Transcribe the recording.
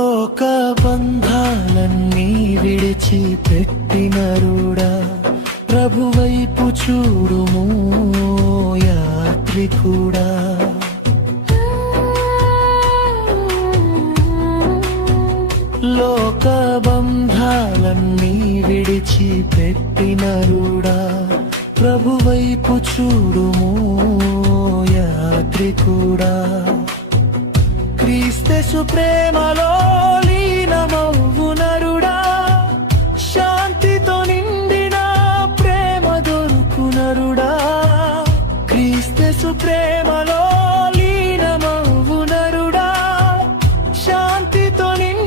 లోక బంధాలన్నీ విడిచి పెట్టినరుడా ప్రభువైపు చూడుము యాత్రికుడా. లోక బంధాలన్నీ విడిచి పెట్టినరుడా ప్రభువైపు చూడుము యాత్రికుడా. క్రీస్తు ప్రేమలో లీనమవ్వు నరుడా, శాంతితో నిండిన ప్రేమ దొరుకునరుడా. క్రీస్తు ప్రేమలో లీనమవ్వు నరుడా, శాంతితో నిండిన